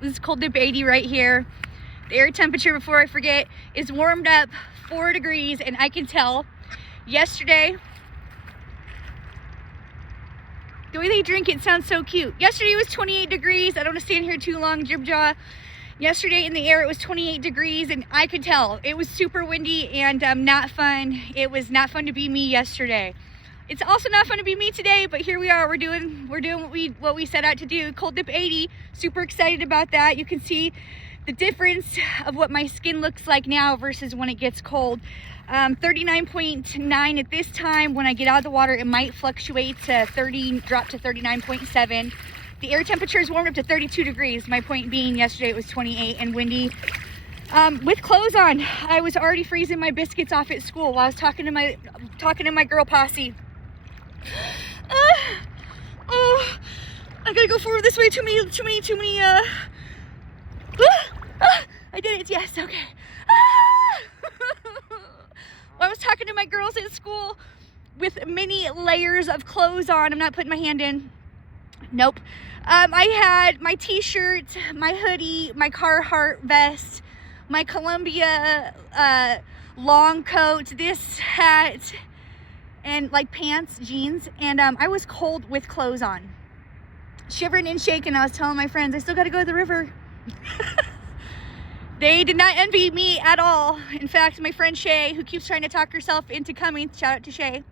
This is Cold Dip 80 right here. The air temperature, before I forget, is warmed up 4 degrees, and I can tell yesterday, the way they drink it sounds so cute. Yesterday it was 28 degrees. I don't want to stand here too long, jib jaw. Yesterday in the air it was 28 degrees, and I could tell it was super windy and not fun. It was not fun to be me yesterday. It's also not fun to be me today, but here we are. We're doing what we set out to do. Cold Dip 80. Super excited about that. You can see the difference of what my skin looks like now versus when it gets cold. 39.9 at this time. When I get out of the water, it might fluctuate to 30, drop to 39.7. The air temperature is warmed up to 32 degrees. My point being, yesterday it was 28 and windy. With clothes on, I was already freezing my biscuits off at school while I was talking to my girl posse. I gotta go forward this way. Too many. I did it. Yes. Okay. I was talking to my girls at school with many layers of clothes on. I'm not putting my hand in. Nope. I had my t-shirt, my hoodie, my Carhartt vest, my Columbia long coat, this hat, and like pants, jeans, and I was cold with clothes on. Shivering and shaking. I was telling my friends, I still gotta go to the river. They did not envy me at all. In fact, my friend Shay, who keeps trying to talk herself into coming, shout out to Shay.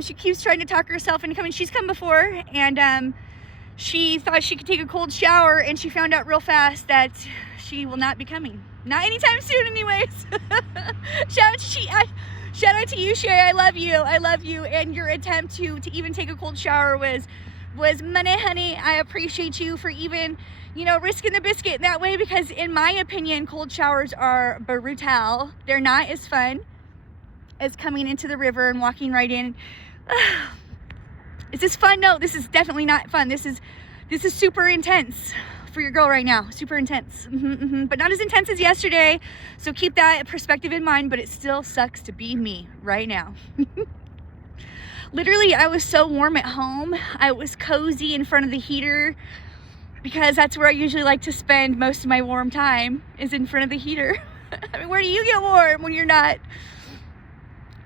She keeps trying to talk herself into coming. She's come before, and she thought she could take a cold shower, and she found out real fast that she will not be coming. Not anytime soon, anyways. Shout out to you, Shay. I love you. And your attempt to even take a cold shower was money, honey. I appreciate you for even, risking the biscuit in that way, because in my opinion, cold showers are brutal. They're not as fun as coming into the river and walking right in. Is this fun? No, this is definitely not fun. This is super intense for your girl right now. Super intense. But not as intense as yesterday. So keep that perspective in mind, but it still sucks to be me right now. Literally, I was so warm at home. I was cozy in front of the heater, because that's where I usually like to spend most of my warm time, is in front of the heater. I mean, where do you get warm when you're not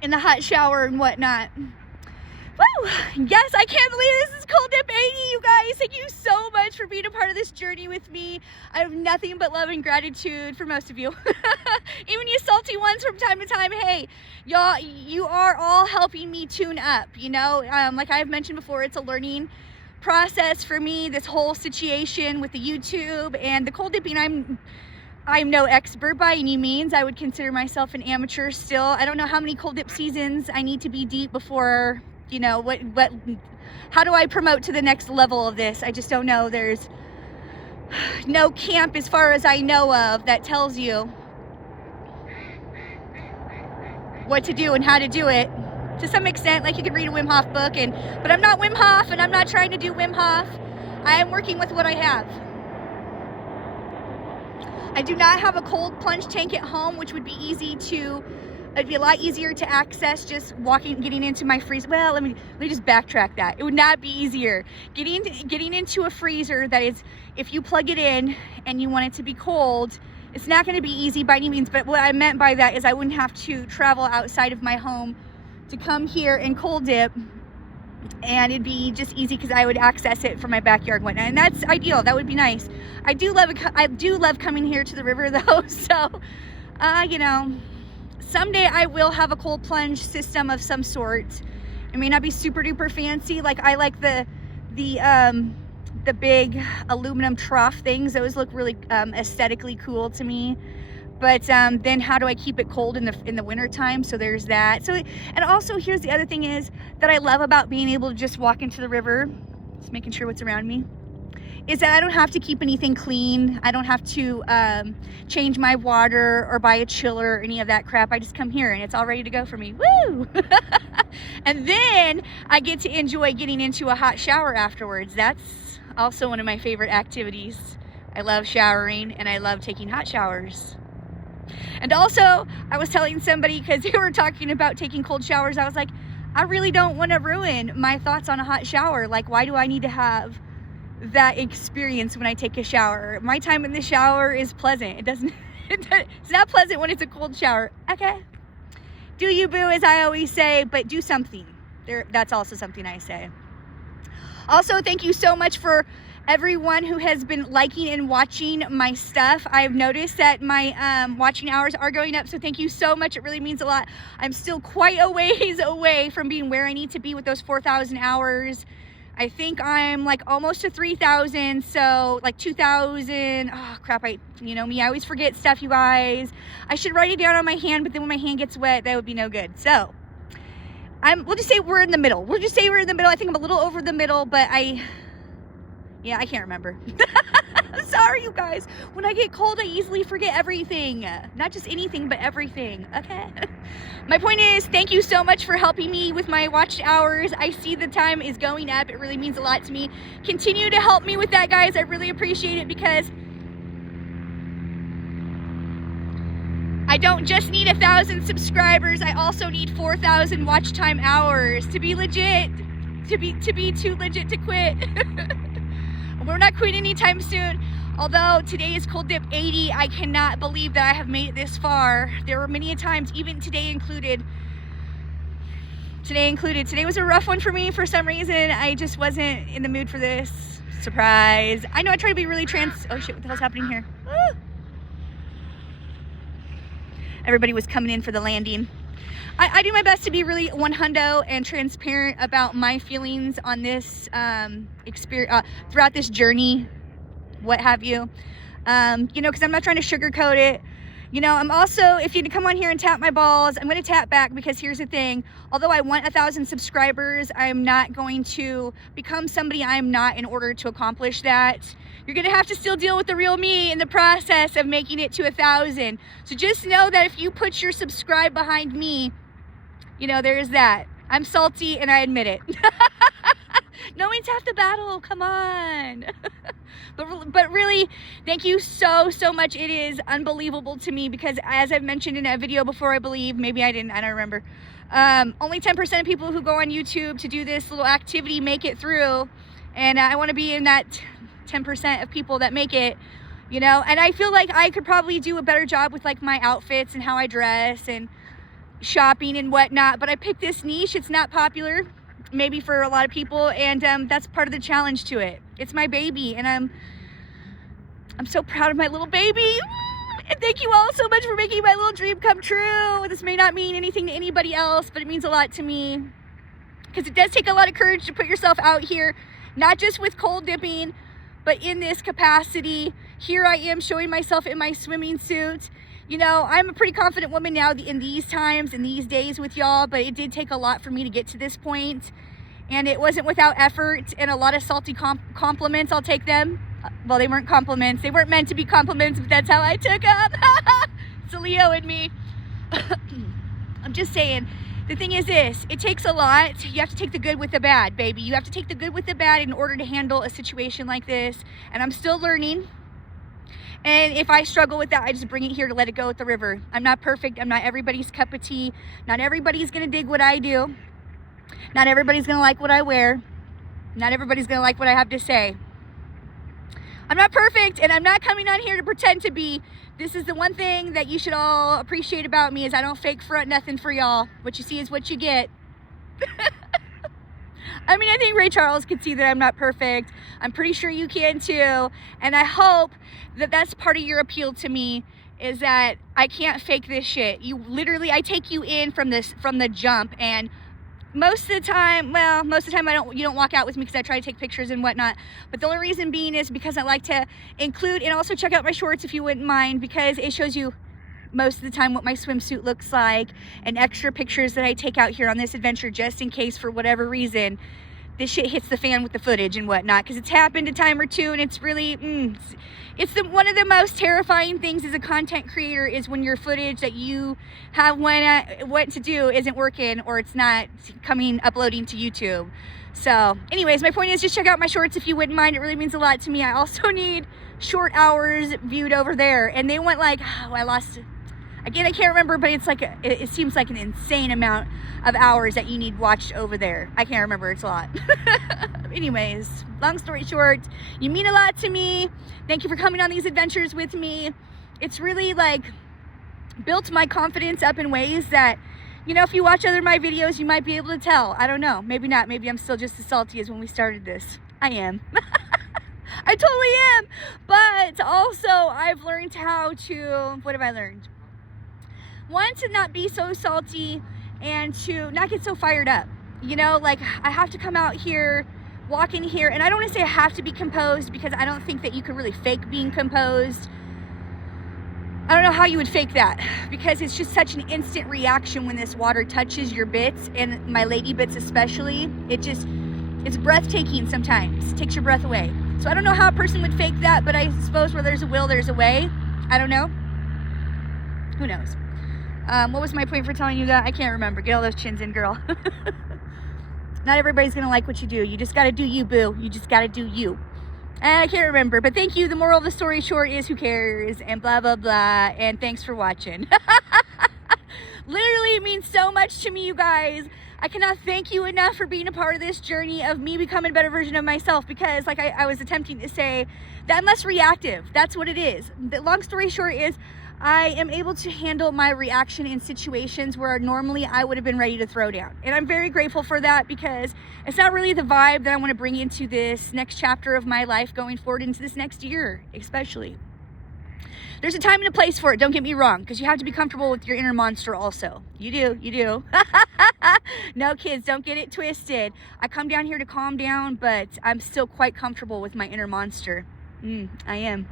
in the hot shower and whatnot? Woo! Yes, I can't believe this is Cold Dip 80, you guys. Thank you so much for being a part of this journey with me. I have nothing but love and gratitude for most of you. Even you salty ones from time to time. Hey, y'all, you are all helping me tune up, Like I've mentioned before, it's a learning process for me, this whole situation with the YouTube and the cold dipping. I'm no expert by any means. I would consider myself an amateur still. I don't know how many cold dip seasons I need to be deep before, how do I promote to the next level of this? I just don't know. There's no camp, as far as I know of, that tells you what to do and how to do it. To some extent, like you can read a Wim Hof book, but I'm not Wim Hof, and I'm not trying to do Wim Hof. I am working with what I have. I do not have a cold plunge tank at home, which would be it'd be a lot easier to access just getting into my freezer. Well, let me just backtrack that. It would not be easier. Getting into a freezer that is, if you plug it in and you want it to be cold, it's not going to be easy by any means. But what I meant by that is I wouldn't have to travel outside of my home to come here and cold dip, and it'd be just easy because I would access it from my backyard and whatnot, and that's ideal. That would be nice. I do love coming here to the river though, so someday I will have a cold plunge system of some sort. It may not be super duper fancy. Like I like the big aluminum trough things. Those look really aesthetically cool to me. But then how do I keep it cold in the winter time? So there's that. And also, here's the other thing is that I love about being able to just walk into the river, just making sure what's around me, is that I don't have to keep anything clean. I don't have to change my water or buy a chiller or any of that crap. I just come here and it's all ready to go for me. Woo! And then I get to enjoy getting into a hot shower afterwards. That's also one of my favorite activities. I love showering and I love taking hot showers. And also, I was telling somebody, because they were talking about taking cold showers, I was like, I really don't want to ruin my thoughts on a hot shower. Like, why do I need to have that experience when I take a shower. My time in the shower is pleasant. It's not pleasant when it's a cold shower. Okay. Do you, boo, as I always say, but do something. That's also something I say. Also, thank you so much for everyone who has been liking and watching my stuff. I've noticed that my watching hours are going up, so thank you so much. It really means a lot. I'm still quite a ways away from being where I need to be with those 4,000 hours. I think I'm like almost to 3,000, so like 2,000. Oh crap, you know me, I always forget stuff, you guys. I should write it down on my hand, but then when my hand gets wet, that would be no good. So we'll just say we're in the middle. I think I'm a little over the middle, but I can't remember. I'm sorry, you guys. When I get cold, I easily forget everything. Not just anything, but everything. Okay. My point is, thank you so much for helping me with my watched hours. I see the time is going up. It really means a lot to me. Continue to help me with that, guys. I really appreciate it, because I don't just need 1,000 subscribers. I also need 4,000 watch time hours to be legit, to be too legit to quit. We're not quitting anytime soon. Although today is cold dip 80, I cannot believe that I have made it this far. There were many times, even today included. Today was a rough one for me for some reason. I just wasn't in the mood for this. Surprise. I know I try to be really oh shit, what the hell's happening here? Woo! Everybody was coming in for the landing. I do my best to be really 100 and transparent about my feelings on this experience throughout this journey, what have you. You know, because I'm not trying to sugarcoat it. You know, I'm also, if you come on here and tap my balls, I'm going to tap back, because here's the thing. Although I want 1,000 subscribers, I'm not going to become somebody I'm not in order to accomplish that. You're going to have to still deal with the real me in the process of making it to 1,000. So just know that if you put your subscribe behind me, you know, there's that. I'm salty and I admit it. Knowing's half the battle, come on. But really, thank you so much. It is unbelievable to me, because as I've mentioned in a video before, I believe, maybe I didn't, I don't remember. Only 10% of people who go on YouTube to do this little activity make it through. And I want to be in that 10% of people that make it, you know. And I feel like I could probably do a better job with like my outfits and how I dress and shopping and whatnot, but I picked this niche. It's not popular maybe for a lot of people, and that's part of the challenge to it. It's my baby, and I'm so proud of my little baby. And thank you all so much for making my little dream come true. This may not mean anything to anybody else, but it means a lot to me, because it does take a lot of courage to put yourself out here, not just with cold dipping, but in this capacity. Here I am showing myself in my swimming suit. You know, I'm a pretty confident woman now in these times, in these days with y'all, but it did take a lot for me to get to this point. And it wasn't without effort and a lot of salty compliments. I'll take them. Well, they weren't compliments. They weren't meant to be compliments, but that's how I took them. It's a Leo in me. I'm just saying, the thing is this, it takes a lot. You have to take the good with the bad, baby. You have to take the good with the bad in order to handle a situation like this. And I'm still learning. And if I struggle with that, I just bring it here to let it go with the river. I'm not perfect. I'm not everybody's cup of tea. Not everybody's going to dig what I do. Not everybody's going to like what I wear. Not everybody's going to like what I have to say. I'm not perfect, and I'm not coming on here to pretend to be. This is the one thing that you should all appreciate about me, is I don't fake front nothing for y'all. What you see is what you get. I mean, I think Ray Charles could see that I'm not perfect. I'm pretty sure you can too. And I hope that that's part of your appeal to me, is that I can't fake this shit. You literally, I take you in from the jump, and most of the time you don't walk out with me, because I try to take pictures and whatnot. But the only reason being is because I like to include, and also check out my shorts if you wouldn't mind, because it shows you most of the time what my swimsuit looks like, and extra pictures that I take out here on this adventure, just in case for whatever reason this shit hits the fan with the footage and whatnot, because it's happened a time or two, and it's really one of the most terrifying things as a content creator, is when your footage that you have went to do isn't working, or it's not uploading to YouTube. So anyways, my point is, just check out my shorts if you wouldn't mind. It really means a lot to me. I also need short hours viewed over there, and they went like, oh, I Again, I can't remember, but it's like it seems like an insane amount of hours that you need watched over there. I can't remember, it's a lot. Anyways, long story short, you mean a lot to me. Thank you for coming on these adventures with me. It's really like built my confidence up in ways that, you know, if you watch other my videos, you might be able to tell. I don't know, maybe not. Maybe I'm still just as salty as when we started this. I am. I totally am. But also I've learned how to, what have I learned? One, to not be so salty and to not get so fired up. You know, like I have to come out here, walk in here, and I don't want to say I have to be composed because I don't think that you can really fake being composed. I don't know how you would fake that because it's just such an instant reaction when this water touches your bits, and my lady bits especially. It's breathtaking sometimes. It takes your breath away. So I don't know how a person would fake that, but I suppose where there's a will, there's a way. I don't know. Who knows? What was my point for telling you that? I can't remember. Get all those chins in, girl. Not everybody's gonna like what you do. You just gotta do you, boo. You just gotta do you. I can't remember, but thank you. The moral of the story short is who cares, and blah, blah, blah, and thanks for watching. Literally, it means so much to me, you guys. I cannot thank you enough for being a part of this journey of me becoming a better version of myself, because like I was attempting to say, that I'm less reactive. That's what it is. The long story short is I am able to handle my reaction in situations where normally I would have been ready to throw down. And I'm very grateful for that, because it's not really the vibe that I want to bring into this next chapter of my life going forward into this next year, especially. There's a time and a place for it, don't get me wrong, because you have to be comfortable with your inner monster also. You do. No, kids, don't get it twisted. I come down here to calm down, but I'm still quite comfortable with my inner monster. I am.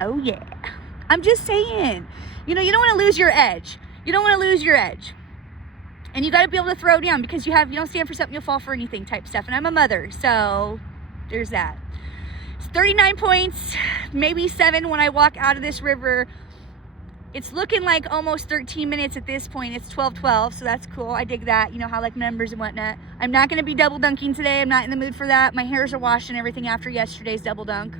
Oh yeah. I'm just saying, you know, you don't want to lose your edge. You don't want to lose your edge. And you got to be able to throw down, because you don't stand for something, you'll fall for anything type stuff. And I'm a mother, so there's that. It's 39 points, maybe 7 when I walk out of this river. It's looking like almost 13 minutes at this point. It's 12:12, so that's cool. I dig that. You know how I like numbers and whatnot. I'm not going to be double dunking today. I'm not in the mood for that. My hairs are washed and everything after yesterday's double dunk.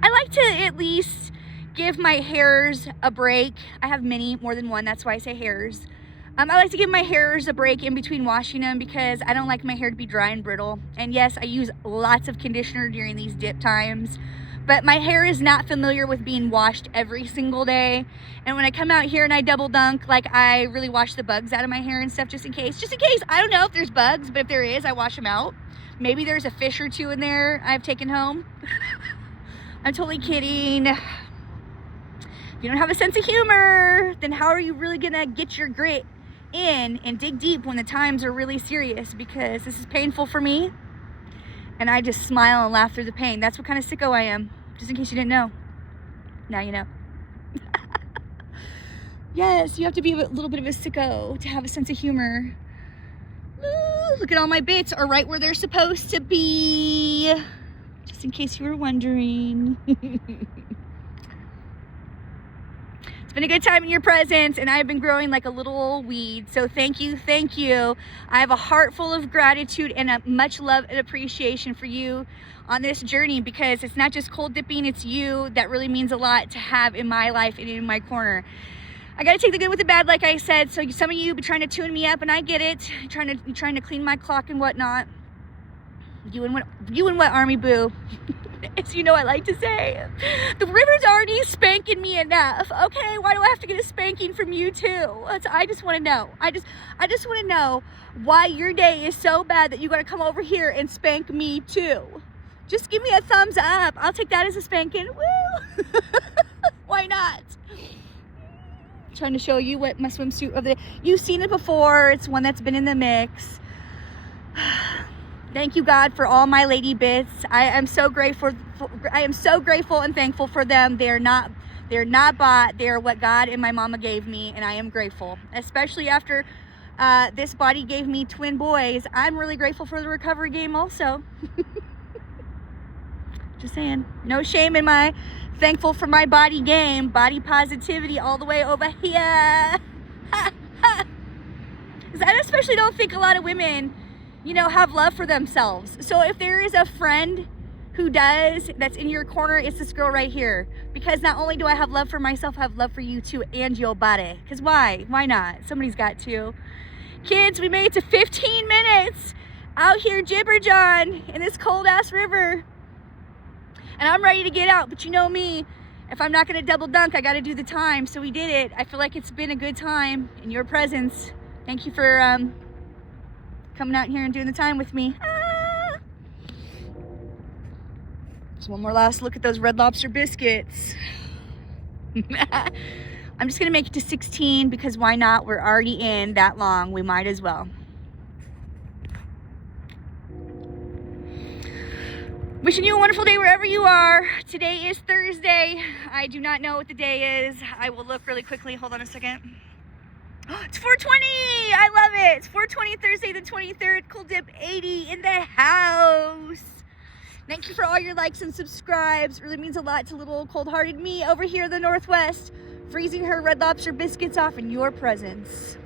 I like to at least give my hairs a break. I have many, more than one. That's why I say hairs. I like to give my hairs a break in between washing them, because I don't like my hair to be dry and brittle. And yes, I use lots of conditioner during these dip times, but my hair is not familiar with being washed every single day. And when I come out here and I double dunk, like I really wash the bugs out of my hair and stuff just in case. I don't know if there's bugs, but if there is, I wash them out. Maybe there's a fish or two in there I've taken home. I'm totally kidding. If you don't have a sense of humor, then how are you really gonna get your grit in and dig deep when the times are really serious? Because this is painful for me, and I just smile and laugh through the pain. That's what kind of sicko I am, just in case you didn't know. Now you know. Yes, you have to be a little bit of a sicko to have a sense of humor. Ooh, look at all my bits are right where they're supposed to be, just in case you were wondering. It's been a good time in your presence, and I've been growing like a little weed. So thank you. I have a heart full of gratitude and a much love and appreciation for you on this journey, because it's not just cold dipping, it's you that really means a lot to have in my life and in my corner. I gotta take the good with the bad, like I said. So some of you be trying to tune me up, and I get it. You're trying to clean my clock and whatnot. You and what, Army Boo? As you know, I like to say, the river's already spanking me enough. Okay, why do I have to get a spanking from you too? I just want to know. I just want to know why your day is so bad that you got to come over here and spank me too. Just give me a thumbs up. I'll take that as a spanking. Woo! Why not? Trying to show you what my swimsuit of the. You've seen it before. It's one that's been in the mix. Thank you, God, for all my lady bits. I am so grateful. I am so grateful and thankful for them. They're not bought. They're what God and my mama gave me, and I am grateful. Especially after this body gave me twin boys. I'm really grateful for the recovery game also. Just saying. No shame in my thankful for my body game. Body positivity all the way over here. Because I especially don't think a lot of women, you know, have love for themselves. So if there is a friend who does, that's in your corner, it's this girl right here. Because not only do I have love for myself, I have love for you too, and your body. Because why? Why not? Somebody's got to. Kids, we made it to 15 minutes out here Jibberjon in this cold ass river. And I'm ready to get out, but you know me, if I'm not gonna double dunk, I gotta do the time. So we did it. I feel like it's been a good time in your presence. Thank you for coming out here and doing the time with me. Just one more last look at those Red Lobster biscuits. I'm just gonna make it to 16 because why not? We're already in that long, we might as well. Wishing you a wonderful day wherever you are. Today is Thursday. I do not know what the day is. I will look really quickly. Hold on a second. Oh, it's 420. I love it. It's 420 Thursday the 23rd. Cool Dip 80 in the house. Thank you for all your likes and subscribes. It really means a lot to little cold-hearted me over here in the Northwest, freezing her Red Lobster biscuits off in your presence.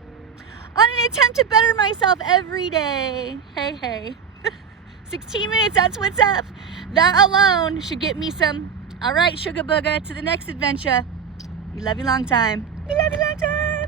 On an attempt to better myself every day. Hey, hey. 16 minutes, that's what's up. That alone should get me some. All right, Sugar Booger, to the next adventure. We love you long time. We love you long time.